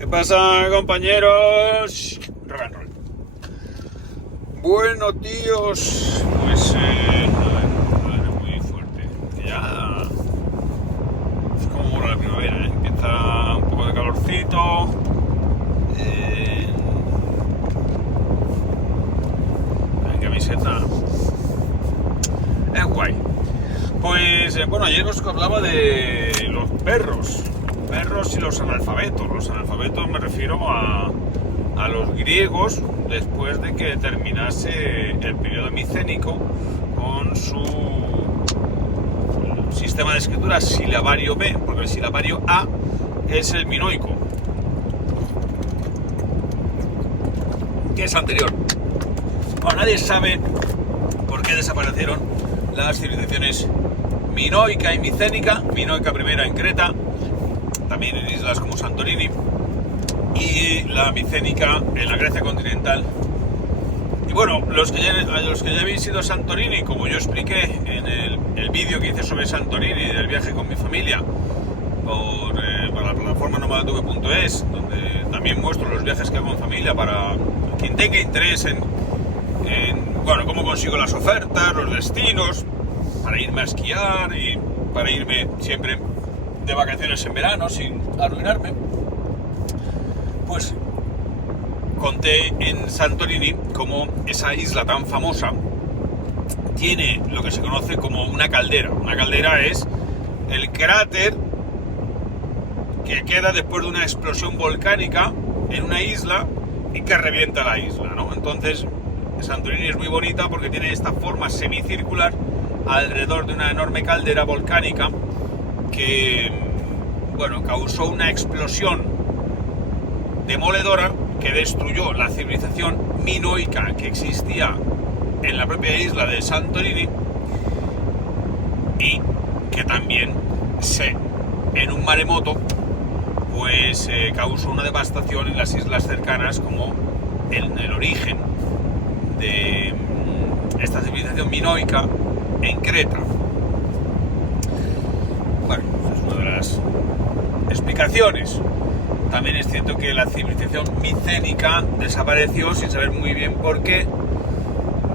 ¿Qué pasa, compañeros? Rock and roll. Bueno, tíos, pues muy fuerte. Ya es como la primavera, ¿eh? Empieza un poco de calorcito. En camiseta. Es guay. Pues bueno, ayer os hablaba de los perros y los analfabetos. Los analfabetos me refiero a los griegos después de que terminase el periodo micénico con su sistema de escritura silabario B, porque el silabario A es el minoico, que es anterior. Bueno, nadie sabe por qué desaparecieron las civilizaciones minoica y micénica. Minoica primera en Creta, también en islas como Santorini, y la micénica en la Grecia continental. Y bueno, los que ya habéis ido a Santorini, como yo expliqué en el vídeo que hice sobre Santorini, del viaje con mi familia, por la plataforma nomadatube.es, donde también muestro los viajes que hago en familia para quien tenga interés en bueno, cómo consigo las ofertas, los destinos, para irme a esquiar y para irme siempre de vacaciones en verano sin arruinarme. Pues conté en Santorini cómo esa isla tan famosa tiene lo que se conoce como una caldera. Una caldera es el cráter que queda después de una explosión volcánica en una isla y que revienta la isla, ¿no? Entonces Santorini es muy bonita porque tiene esta forma semicircular alrededor de una enorme caldera volcánica que, bueno, causó una explosión demoledora que destruyó la civilización minoica que existía en la propia isla de Santorini, y que también en un maremoto pues causó una devastación en las islas cercanas, como en el origen de esta civilización minoica en Creta. Bueno, es una de las explicaciones. También es cierto que la civilización micénica desapareció sin saber muy bien por qué.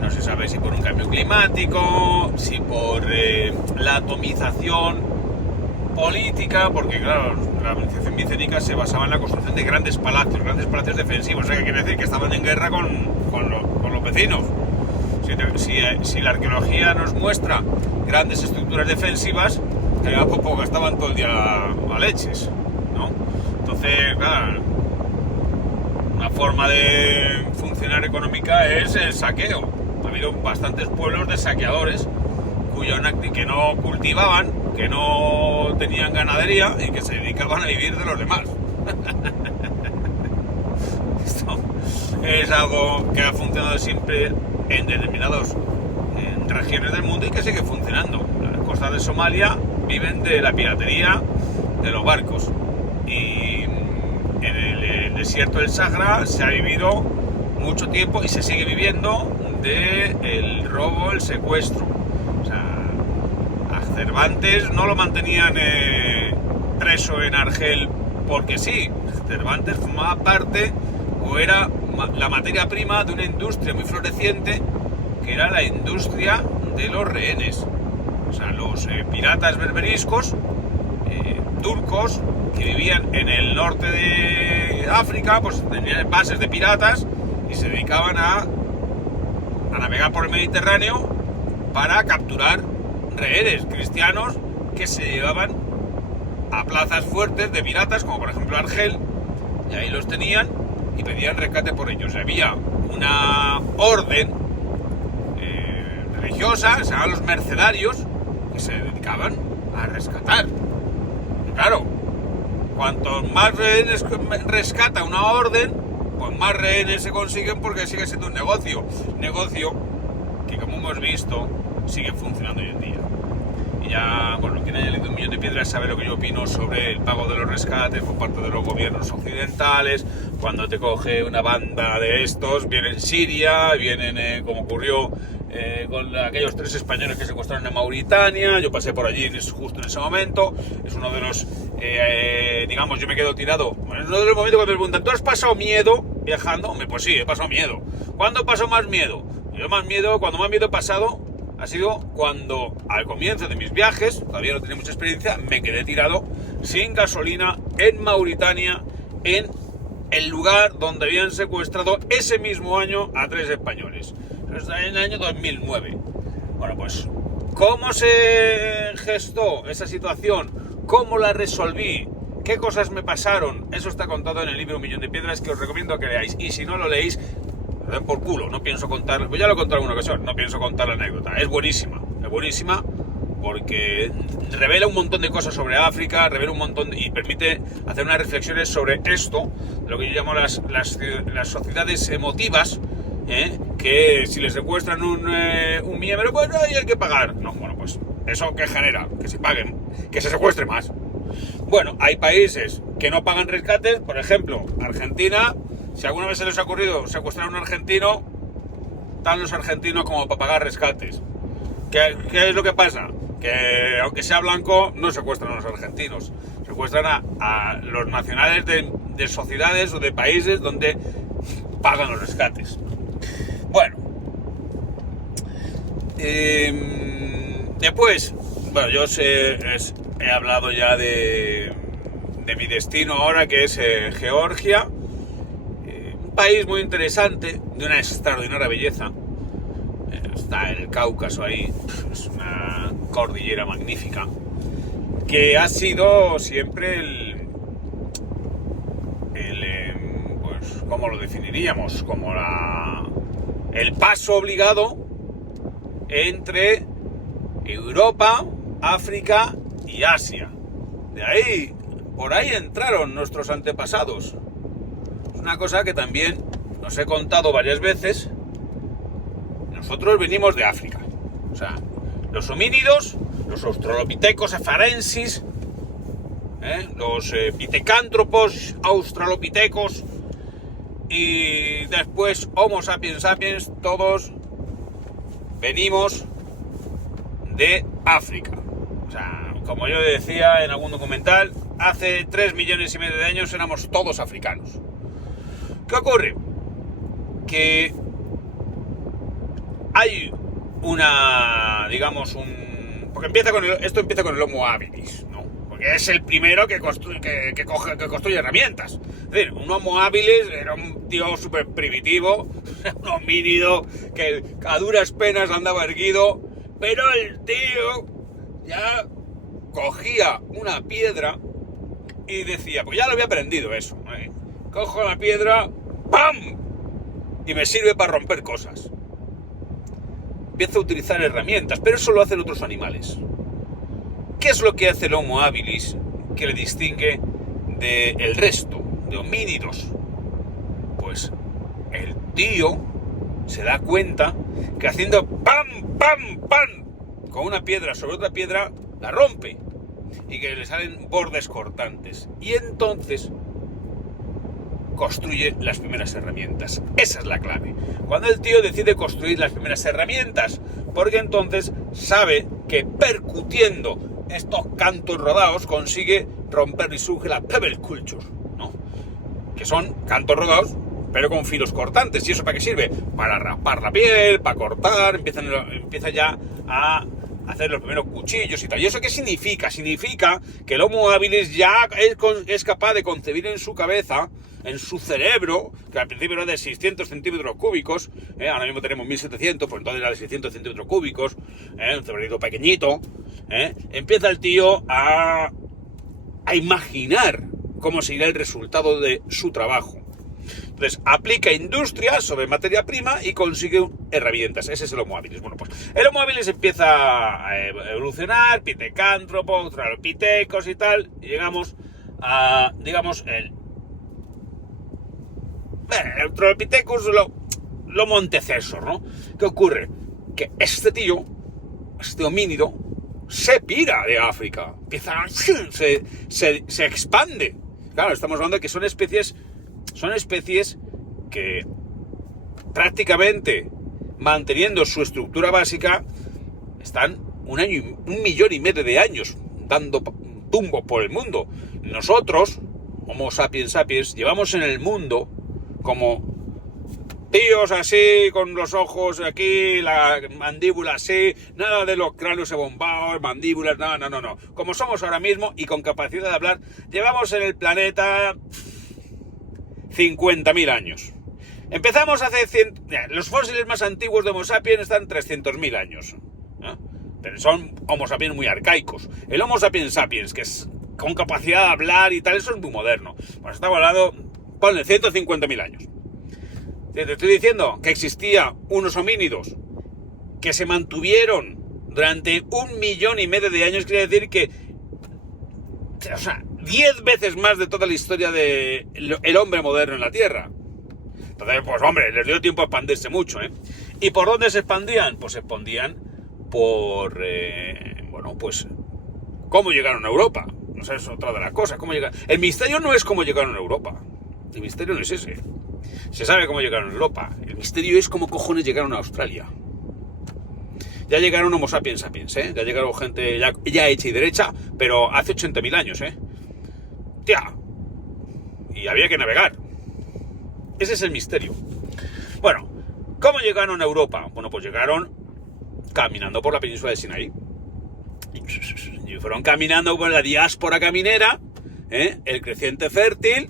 No se sabe si por un cambio climático, si por la atomización política, porque claro, la civilización micénica se basaba en la construcción de grandes palacios defensivos. O sea, que quiere decir que estaban en guerra con los vecinos. Si la arqueología nos muestra grandes estructuras defensivas, que a poco gastaban todo el día a leches, ¿no? Entonces, claro, una forma de funcionar económica es el saqueo. Ha habido bastantes pueblos de saqueadores que no cultivaban, que no tenían ganadería y que se dedicaban a vivir de los demás. Esto es algo que ha funcionado siempre en determinadas regiones del mundo y que sigue funcionando. Las costas de Somalia viven de la piratería de los barcos, y en el desierto del Sahara se ha vivido mucho tiempo y se sigue viviendo del robo, el secuestro. O sea, a Cervantes no lo mantenían preso en Argel porque sí. Cervantes formaba parte, o era la materia prima de una industria muy floreciente, que era la industria de los rehenes. O sea, los piratas berberiscos, turcos, que vivían en el norte de África, pues tenían bases de piratas y se dedicaban a navegar por el Mediterráneo para capturar rehenes cristianos que se llevaban a plazas fuertes de piratas, como por ejemplo Argel, y ahí los tenían y pedían rescate por ellos. Había una orden religiosa, se llamaban los mercenarios, que se dedicaban a rescatar. Y claro, cuantos más rehenes rescata una orden, pues más rehenes se consiguen, porque sigue siendo un negocio que, como hemos visto, sigue funcionando hoy en día. Y ya, bueno, quien haya leído Un Millón de Piedras sabe lo que yo opino sobre el pago de los rescates por parte de los gobiernos occidentales. Cuando te coge una banda de estos, vienen Siria, vienen como ocurrió con aquellos 3 españoles que secuestraron en Mauritania. Yo pasé por allí justo en ese momento. Es uno de los, digamos, yo me quedo tirado, bueno, Es uno de los momentos cuando me preguntan, ¿tú has pasado miedo viajando? Hombre, pues sí, he pasado miedo. ¿Cuándo paso más miedo? Cuando más miedo he pasado ha sido cuando al comienzo de mis viajes, todavía no tenía mucha experiencia, me quedé tirado sin gasolina en Mauritania, en el lugar donde habían secuestrado ese mismo año a 3 españoles. Eso en el año 2009. Bueno, pues, ¿cómo se gestó esa situación? ¿Cómo la resolví? ¿Qué cosas me pasaron? Eso está contado en el libro Un Millón de Piedras, que os recomiendo que leáis. Y si no lo leéis, lo den por culo. No pienso contar, pues ya lo he contado en alguna ocasión, no pienso contar la anécdota. Es buenísima porque revela un montón de cosas sobre África, revela un montón y permite hacer unas reflexiones sobre esto, lo que yo llamo las sociedades emotivas, que si les secuestran un miembro, pues hay que pagar. No, bueno, pues eso que genera, que se paguen, que se secuestre más. Bueno, hay países que no pagan rescates, por ejemplo, Argentina. Si alguna vez se les ha ocurrido secuestrar a un argentino, están los argentinos como para pagar rescates. ¿Qué es lo que pasa? Que aunque sea blanco, no secuestran a los argentinos, secuestran a los nacionales de sociedades o de países donde pagan los rescates. Bueno, después, bueno, yo he hablado ya de mi destino ahora, que es Georgia, un país muy interesante, de una extraordinaria belleza. Está en el Cáucaso ahí, es una cordillera magnífica, que ha sido siempre pues, ¿cómo lo definiríamos? Como el paso obligado entre Europa, África y Asia. Por ahí entraron nuestros antepasados. Es una cosa que también os he contado varias veces. Nosotros venimos de África. O sea, los homínidos, los australopithecus afarensis, los pitecántropos, australopithecus y después Homo sapiens sapiens, todos venimos de África. O sea, como yo decía en algún documental, hace 3,5 millones de años éramos todos africanos. ¿Qué ocurre? Que hay porque esto empieza con el Homo habilis, ¿no? Porque es el primero que construye herramientas. Es decir, un Homo habilis era un tío súper primitivo, un homínido que a duras penas andaba erguido, pero el tío ya cogía una piedra y decía, pues ya lo había aprendido eso, cojo la piedra, ¡pam!, y me sirve para romper cosas. Empieza a utilizar herramientas, pero eso lo hacen otros animales. ¿Qué es lo que hace el Homo habilis que le distingue del resto de homínidos? Pues el tío se da cuenta que haciendo ¡pam, pam, pam! Con una piedra sobre otra piedra, la rompe y que le salen bordes cortantes. Y entonces construye las primeras herramientas. Esa es la clave. Cuando el tío decide construir las primeras herramientas, porque entonces sabe que percutiendo estos cantos rodados consigue romper y surge la pebble culture, ¿no? Que son cantos rodados, pero con filos cortantes. ¿Y eso para qué sirve? Para raspar la piel, para cortar, empieza ya a hacer los primeros cuchillos y tal. ¿Y eso qué significa? Significa que el Homo habilis ya es capaz de concebir en su cabeza, en su cerebro, que al principio era de 600 centímetros cúbicos, ahora mismo tenemos 1700, pues entonces era de 600 centímetros cúbicos, un cerebrito pequeñito, empieza el tío a imaginar cómo sería el resultado de su trabajo. Entonces aplica industria sobre materia prima y consigue herramientas. Ese es el Homo habilis. Bueno, pues el Homo habilis empieza a evolucionar, pitecántropo, australopithecus y tal, y llegamos a, digamos, el Australopithecus, lo Montecesor, ¿no? ¿Qué ocurre? Que este homínido, se pira de África, se expande. Claro, estamos hablando de que son especies que prácticamente manteniendo su estructura básica están 1,5 millones de años dando tumbos por el mundo. Nosotros, Homo sapiens sapiens, llevamos en el mundo como tíos así, con los ojos aquí, la mandíbula así, nada de los cráneos ebombados, mandíbulas, no. Como somos ahora mismo y con capacidad de hablar, llevamos en el planeta 50.000 años. Empezamos hace 100... Los fósiles más antiguos de Homo sapiens están 300.000 años. Pero son Homo sapiens muy arcaicos. El Homo sapiens sapiens, que es con capacidad de hablar y tal, eso es muy moderno. Pues estamos hablando, ponle 150.000 años. Te estoy diciendo que existía unos homínidos que se mantuvieron durante 1,5 millones de años, quiere decir que, o sea, 10 veces más de toda la historia del hombre moderno en la Tierra. Entonces, pues hombre, les dio tiempo a expandirse mucho, ¿eh? ¿Y por dónde se expandían? Pues se expandían por, pues, ¿cómo llegaron a Europa? O sea, es otra de las cosas. ¿Cómo llegaron? El misterio no es cómo llegaron a Europa. El misterio no es ese. Se sabe cómo llegaron a Europa. El misterio es cómo cojones llegaron a Australia. Ya llegaron Homo sapiens sapiens, ¿eh? Ya llegaron gente ya hecha y derecha, pero hace 80.000 años, ¿eh? ¡Tía! Y había que navegar. Ese es el misterio. Bueno, ¿cómo llegaron a Europa? Bueno, pues llegaron caminando por la península de Sinaí. Y fueron caminando por la diáspora caminera, el creciente fértil.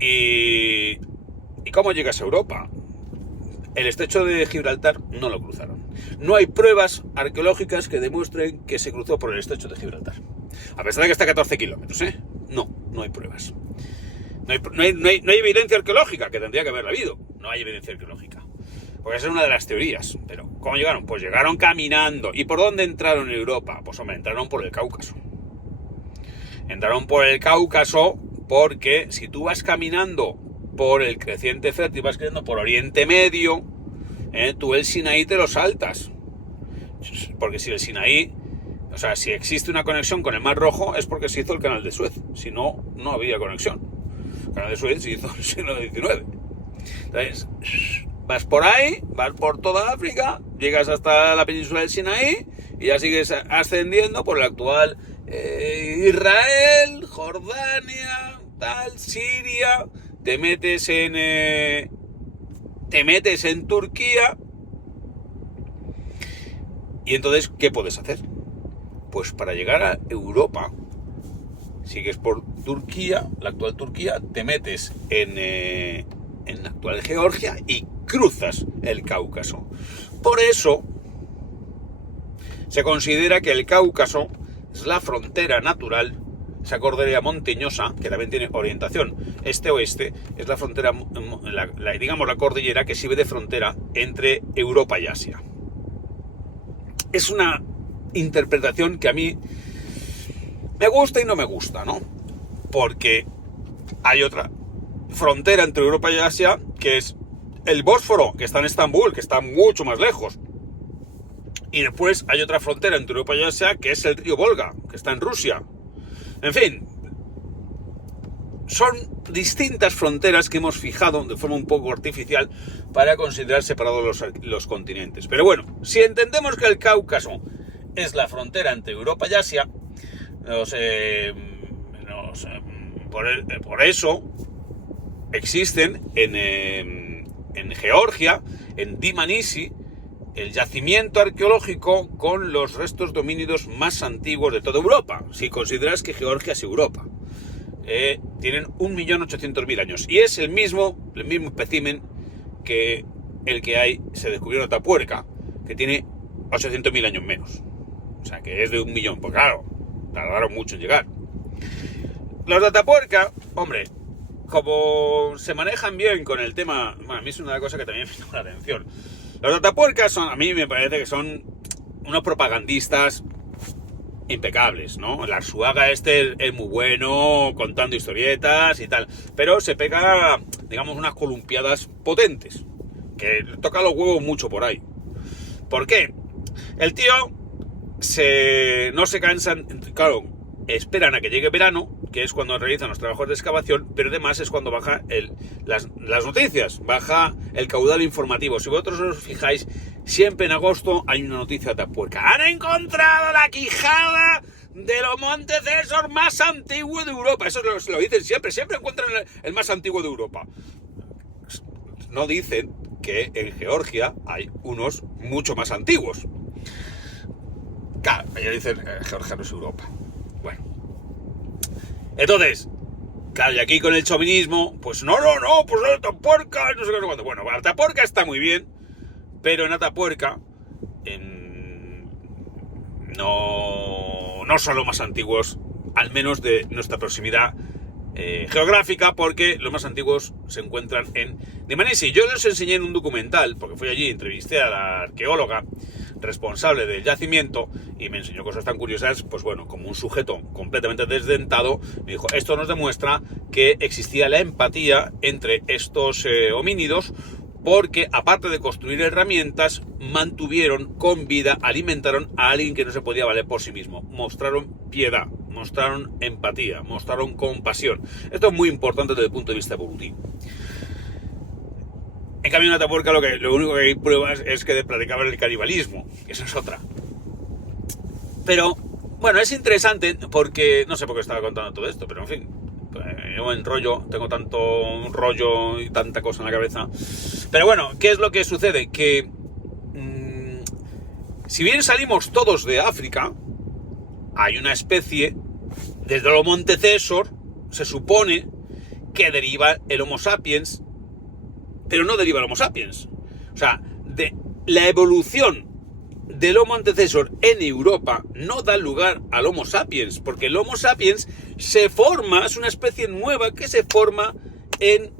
¿Y cómo llegas a Europa? El estrecho de Gibraltar no lo cruzaron. No hay pruebas arqueológicas que demuestren que se cruzó por el estrecho de Gibraltar. A pesar de que está a 14 kilómetros, No hay pruebas. No hay evidencia arqueológica, que tendría que haberla habido. No hay evidencia arqueológica. Porque esa es una de las teorías. Pero, ¿cómo llegaron? Pues llegaron caminando. ¿Y por dónde entraron en Europa? Pues hombre, entraron por el Cáucaso. Entraron por el Cáucaso porque si tú vas caminando por el creciente fértil, vas caminando por Oriente Medio, tú el Sinaí te lo saltas. Porque si el Sinaí, o sea, si existe una conexión con el Mar Rojo, es porque se hizo el canal de Suez. Si no, no había conexión. El canal de Suez se hizo en el siglo XIX. Entonces, vas por ahí, vas por toda África, llegas hasta la península del Sinaí y ya sigues ascendiendo por el actual Israel, Jordania, tal, Siria, te metes en Turquía. Y entonces, ¿qué puedes hacer? Pues para llegar a Europa, sigues por Turquía, la actual Turquía, te metes en la actual Georgia y cruzas el Cáucaso. Por eso se considera que el Cáucaso es la frontera natural, esa cordillera montañosa, que también tiene orientación este-oeste, es la frontera, digamos la cordillera que sirve de frontera entre Europa y Asia. Es una interpretación que a mí me gusta y no me gusta, ¿no? Porque hay otra frontera entre Europa y Asia, que es el Bósforo, que está en Estambul, que está mucho más lejos. Y después hay otra frontera entre Europa y Asia, que es el río Volga, que está en Rusia. En fin, son distintas fronteras que hemos fijado de forma un poco artificial para considerar separados los continentes. Pero bueno, si entendemos que el Cáucaso es la frontera entre Europa y Asia, por eso existen en Georgia, en Dimanisi, el yacimiento arqueológico con los restos de homínidos más antiguos de toda Europa, si consideras que Georgia es Europa. Tienen 1.800.000 años y es el mismo espécimen que el que se descubrió en Atapuerca, que tiene 800.000 años menos. O sea, que es de 1 millón. Pues claro, tardaron mucho en llegar. Los de Atapuerca, hombre, como se manejan bien con el tema, bueno, a mí es una cosa que también me llama la atención. Los de Atapuerca a mí me parece que son unos propagandistas impecables, ¿no? El Arzuaga es muy bueno contando historietas y tal, pero se pega, digamos, unas columpiadas potentes, que toca los huevos mucho por ahí. ¿Por qué? El tío no se cansan, claro, esperan a que llegue verano, que es cuando realizan los trabajos de excavación, pero además es cuando baja las noticias, baja el caudal informativo. Si vosotros os fijáis, siempre en agosto hay una noticia de Atapuerca. ¡Han encontrado la quijada de los montes César más antiguo de Europa. Eso lo dicen siempre encuentran el más antiguo de Europa. No dicen que en Georgia hay unos mucho más antiguos. Claro, ellos dicen Georgia no es Europa. Bueno. Entonces, claro, y aquí con el chauvinismo, pues no, pues Atapuerca, no sé qué, no sé cuánto. Bueno, Atapuerca está muy bien, pero en Atapuerca no son los más antiguos, al menos de nuestra proximidad geográfica, porque los más antiguos se encuentran en Dmanisi. Yo les enseñé en un documental, porque fui allí, entrevisté a la arqueóloga responsable del yacimiento y me enseñó cosas tan curiosas, pues bueno, como un sujeto completamente desdentado, me dijo, esto nos demuestra que existía la empatía entre estos homínidos, porque aparte de construir herramientas, mantuvieron con vida, alimentaron a alguien que no se podía valer por sí mismo, mostraron piedad, mostraron empatía, mostraron compasión. Esto es muy importante desde el punto de vista evolutivo. En cambio en Atapuerca lo único que hay pruebas es que practicaban el canibalismo, que eso es otra. Pero, bueno, es interesante porque, no sé por qué estaba contando todo esto, pero en fin, yo tengo tanto rollo y tanta cosa en la cabeza. Pero bueno, ¿qué es lo que sucede? Que si bien salimos todos de África, hay una especie, desde los Montes César, se supone que deriva el Homo sapiens, pero no deriva el Homo sapiens. O sea, de la evolución del Homo antecesor en Europa no da lugar al Homo sapiens, porque el Homo sapiens se forma, es una especie nueva que se forma en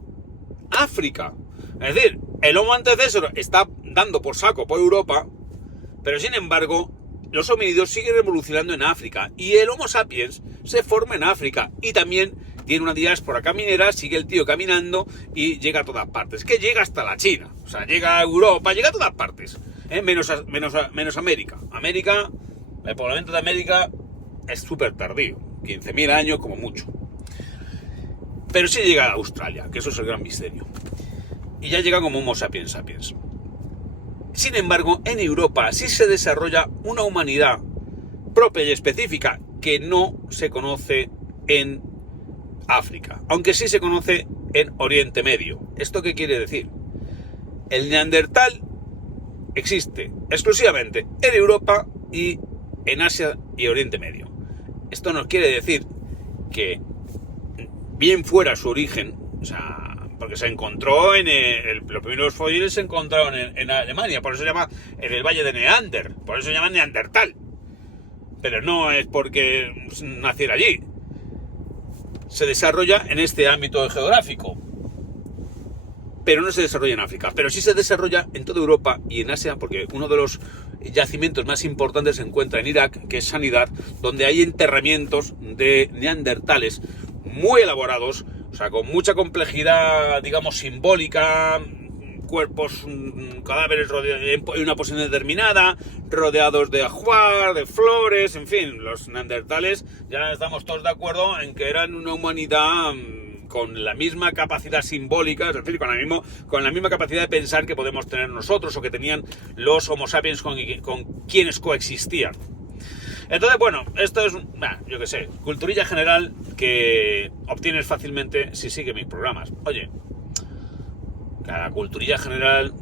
África. Es decir, el Homo antecesor está dando por saco por Europa, pero sin embargo los homínidos siguen evolucionando en África y el Homo sapiens se forma en África y también tiene una diáspora caminera, sigue el tío caminando y llega a todas partes, que llega hasta la China, o sea, llega a Europa, llega a todas partes, menos América. El poblamiento de América es súper tardío, 15.000 años como mucho. Pero sí llega a Australia, que eso es el gran misterio. Y ya llega como Homo sapiens sapiens. Sin embargo, en Europa sí se desarrolla una humanidad propia y específica que no se conoce en África, aunque sí se conoce en Oriente Medio. ¿Esto qué quiere decir? El neandertal existe exclusivamente en Europa y en Asia y Oriente Medio. Esto nos quiere decir que bien fuera su origen, o sea, porque se encontró los primeros fósiles se encontraron en Alemania, por eso se llama en el Valle de Neander, por eso se llama neandertal, pero no es porque naciera allí. Se desarrolla en este ámbito geográfico, pero no se desarrolla en África, pero sí se desarrolla en toda Europa y en Asia, porque uno de los yacimientos más importantes se encuentra en Irak, que es Sanidad, donde hay enterramientos de neandertales muy elaborados, o sea, con mucha complejidad, digamos, simbólica, cuerpos, cadáveres en una posición determinada, rodeados de ajuar, de flores, en fin, los neandertales ya estamos todos de acuerdo en que eran una humanidad con la misma capacidad simbólica, es decir, con la misma capacidad de pensar que podemos tener nosotros o que tenían los Homo sapiens con quienes coexistían. Entonces, bueno, esto es, yo qué sé, culturilla general que obtienes fácilmente si sigues mis programas. Oye, la culturilla general,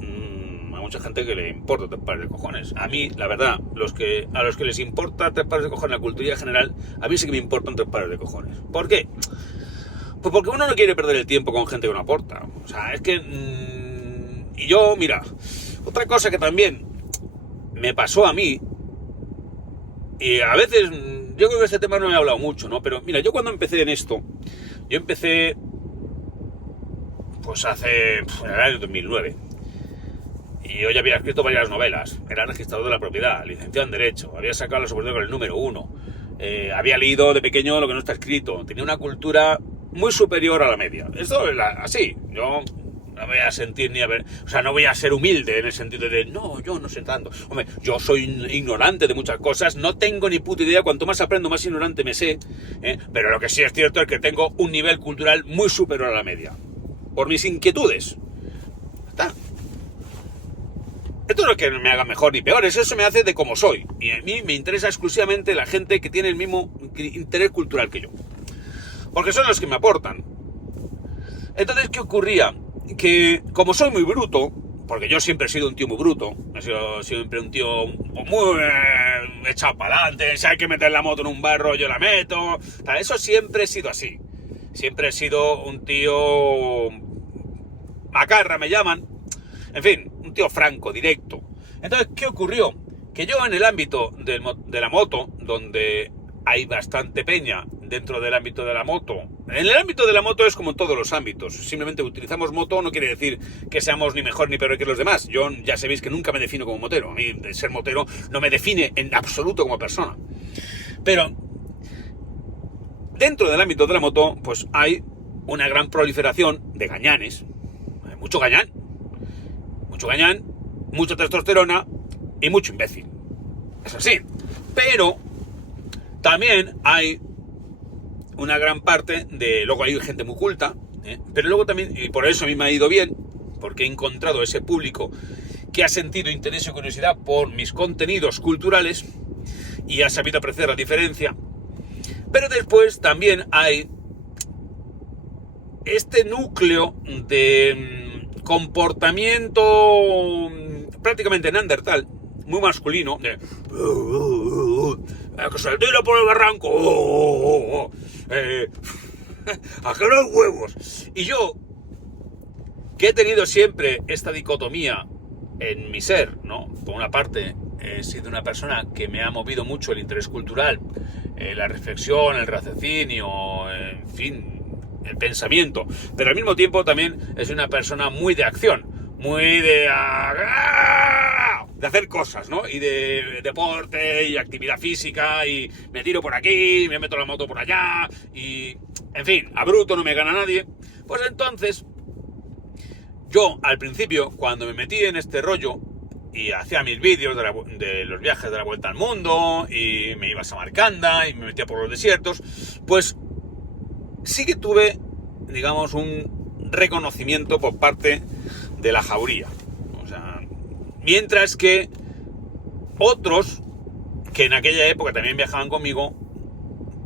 a mucha gente que le importa tres pares de cojones. A mí, la verdad, a los que les importa tres pares de cojones la culturilla general, a mí sí que me importan tres pares de cojones. ¿Por qué? Pues porque uno no quiere perder el tiempo con gente que no aporta. O sea, es que... y yo, mira, otra cosa que también me pasó a mí, y a veces, yo creo que este tema no me he hablado mucho, ¿no? Pero mira, yo cuando empecé en esto, yo empecé pues en el año 2009. Y yo ya había escrito varias novelas, era registrador de la propiedad, licenciado en Derecho, había sacado la suposición con el número 1, había leído de pequeño lo que no está escrito, tenía una cultura muy superior a la media. Esto es así, yo no voy a sentir no voy a ser humilde en el sentido de, no, yo no sé tanto. Hombre, yo soy ignorante de muchas cosas, no tengo ni puta idea, cuanto más aprendo, más ignorante me sé, pero lo que sí es cierto es que tengo un nivel cultural muy superior a la media, por mis inquietudes. Está. Esto no es que me haga mejor ni peor, eso me hace de como soy. Y a mí me interesa exclusivamente la gente que tiene el mismo interés cultural que yo. Porque son los que me aportan. Entonces, ¿qué ocurría? Que como soy muy bruto, porque yo siempre he sido un tío muy bruto, he sido siempre un tío muy echado para adelante, si hay que meter la moto en un barro, yo la meto, eso siempre he sido así. Siempre he sido un tío macarra, me llaman, en fin, un tío franco, directo. Entonces, ¿qué ocurrió? Que yo en el ámbito de la moto, donde hay bastante peña dentro del ámbito de la moto. En el ámbito de la moto es como en todos los ámbitos. Simplemente utilizamos moto no quiere decir que seamos ni mejor ni peor que los demás. Yo ya sabéis que nunca me defino como motero. A mí ser motero no me define en absoluto como persona. Pero dentro del ámbito de la moto, pues hay una gran proliferación de gañanes. Hay mucho gañán, mucha testosterona y mucho imbécil. Es así. Pero también hay una gran parte de... Luego hay gente muy culta, pero luego también, y por eso a mí me ha ido bien, porque he encontrado ese público que ha sentido interés y curiosidad por mis contenidos culturales y ha sabido apreciar la diferencia. Pero después también hay este núcleo de comportamiento prácticamente neandertal, muy masculino, de que se tira por el barranco, a que los huevos. Y yo, que he tenido siempre esta dicotomía en mi ser, ¿no? Por una parte, he sido una persona que me ha movido mucho el interés cultural, la reflexión, el raciocinio, en fin, el pensamiento, pero al mismo tiempo también es una persona muy de acción, muy de hacer cosas, ¿no? Y de deporte y actividad física, y me tiro por aquí, me meto la moto por allá, y en fin, a bruto no me gana nadie. Pues entonces, yo al principio, cuando me metí en este rollo y hacía mis vídeos de los viajes de la vuelta al mundo, y me iba a Samarcanda y me metía por los desiertos, pues sí que tuve, digamos, un reconocimiento por parte de la jauría. O sea, mientras que otros que en aquella época también viajaban conmigo,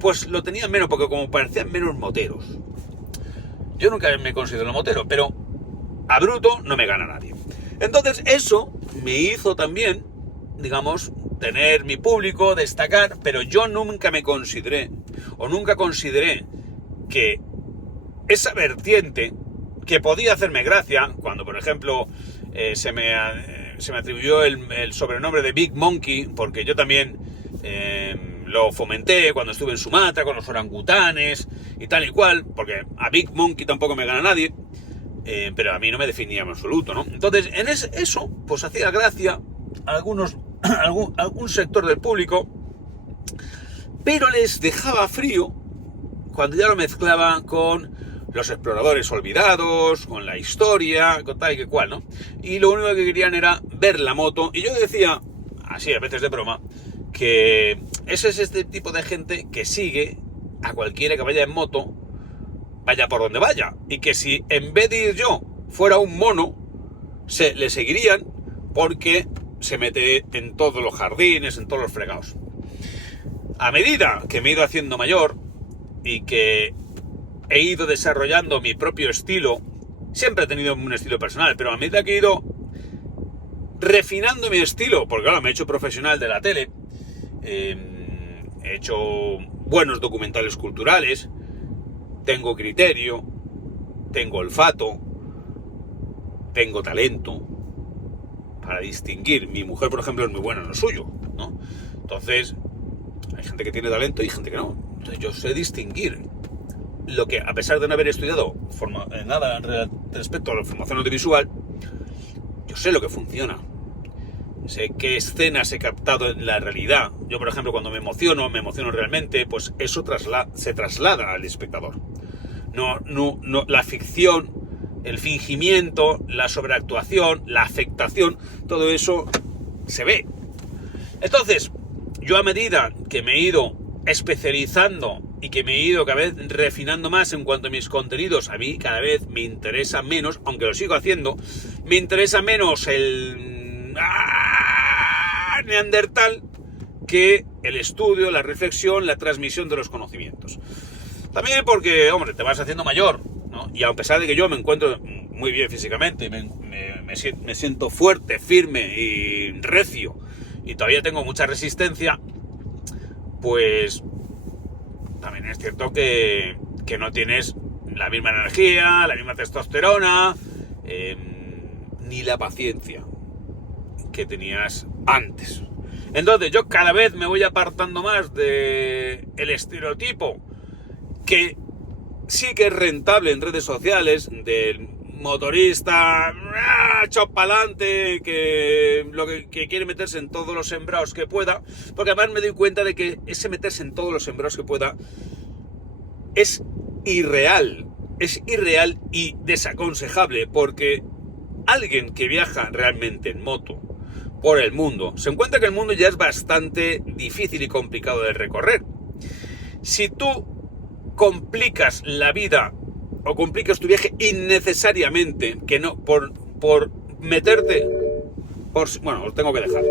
pues lo tenían menos, porque como parecían menos moteros. Yo nunca me considero motero, pero a bruto no me gana nadie. Entonces eso me hizo también, digamos, tener mi público, destacar, pero yo nunca me consideré, o nunca consideré que esa vertiente que podía hacerme gracia, cuando por ejemplo se me atribuyó el sobrenombre de Big Monkey, porque yo también lo fomenté cuando estuve en Sumatra con los orangutanes y tal y cual, porque a Big Monkey tampoco me gana nadie, pero a mí no me definía en absoluto, ¿no? Entonces en eso pues hacía gracia a algún sector del público, pero les dejaba frío cuando ya lo mezclaba con los exploradores olvidados, con la historia, con tal y que cual, ¿no? Y lo único que querían era ver la moto. Y yo decía, así a veces de broma, que ese es este tipo de gente que sigue a cualquiera que vaya en moto, vaya por donde vaya. Y que si en vez de ir yo fuera un mono, le seguirían porque se mete en todos los jardines, en todos los fregados. A medida que me he ido haciendo mayor y que he ido desarrollando mi propio estilo, siempre he tenido un estilo personal, pero a medida que he ido refinando mi estilo, porque claro, me he hecho profesional de la tele, he hecho buenos documentales culturales, tengo criterio, tengo olfato, tengo talento para distinguir. Mi mujer, por ejemplo, es muy buena en lo suyo, ¿no? Entonces, hay gente que tiene talento y gente que no. Entonces, yo sé distinguir lo que, a pesar de no haber estudiado nada respecto a la formación audiovisual, yo sé lo que funciona. Sé qué escenas he captado en la realidad. Yo, por ejemplo, cuando me emociono realmente, pues eso se traslada al espectador. No, la ficción, el fingimiento, la sobreactuación, la afectación, todo eso se ve. Entonces, yo a medida que me he ido especializando y que me he ido cada vez refinando más en cuanto a mis contenidos, a mí cada vez me interesa menos, aunque lo sigo haciendo, me interesa menos el más neandertal que el estudio, la reflexión, la transmisión de los conocimientos. También porque, hombre, te vas haciendo mayor, ¿no? Y a pesar de que yo me encuentro muy bien físicamente, me siento fuerte, firme y recio, y todavía tengo mucha resistencia, pues también es cierto que no tienes la misma energía, la misma testosterona, ni la paciencia que tenías antes. Entonces yo cada vez me voy apartando más de el estereotipo que sí que es rentable en redes sociales, del motorista chopalante que quiere meterse en todos los sembrados que pueda, porque además me doy cuenta de que ese meterse en todos los sembrados que pueda es irreal y desaconsejable, porque alguien que viaja realmente en moto por el mundo se encuentra que el mundo ya es bastante difícil y complicado de recorrer. Si tú complicas la vida o complicas tu viaje innecesariamente, que no por meterte bueno, os tengo que dejar.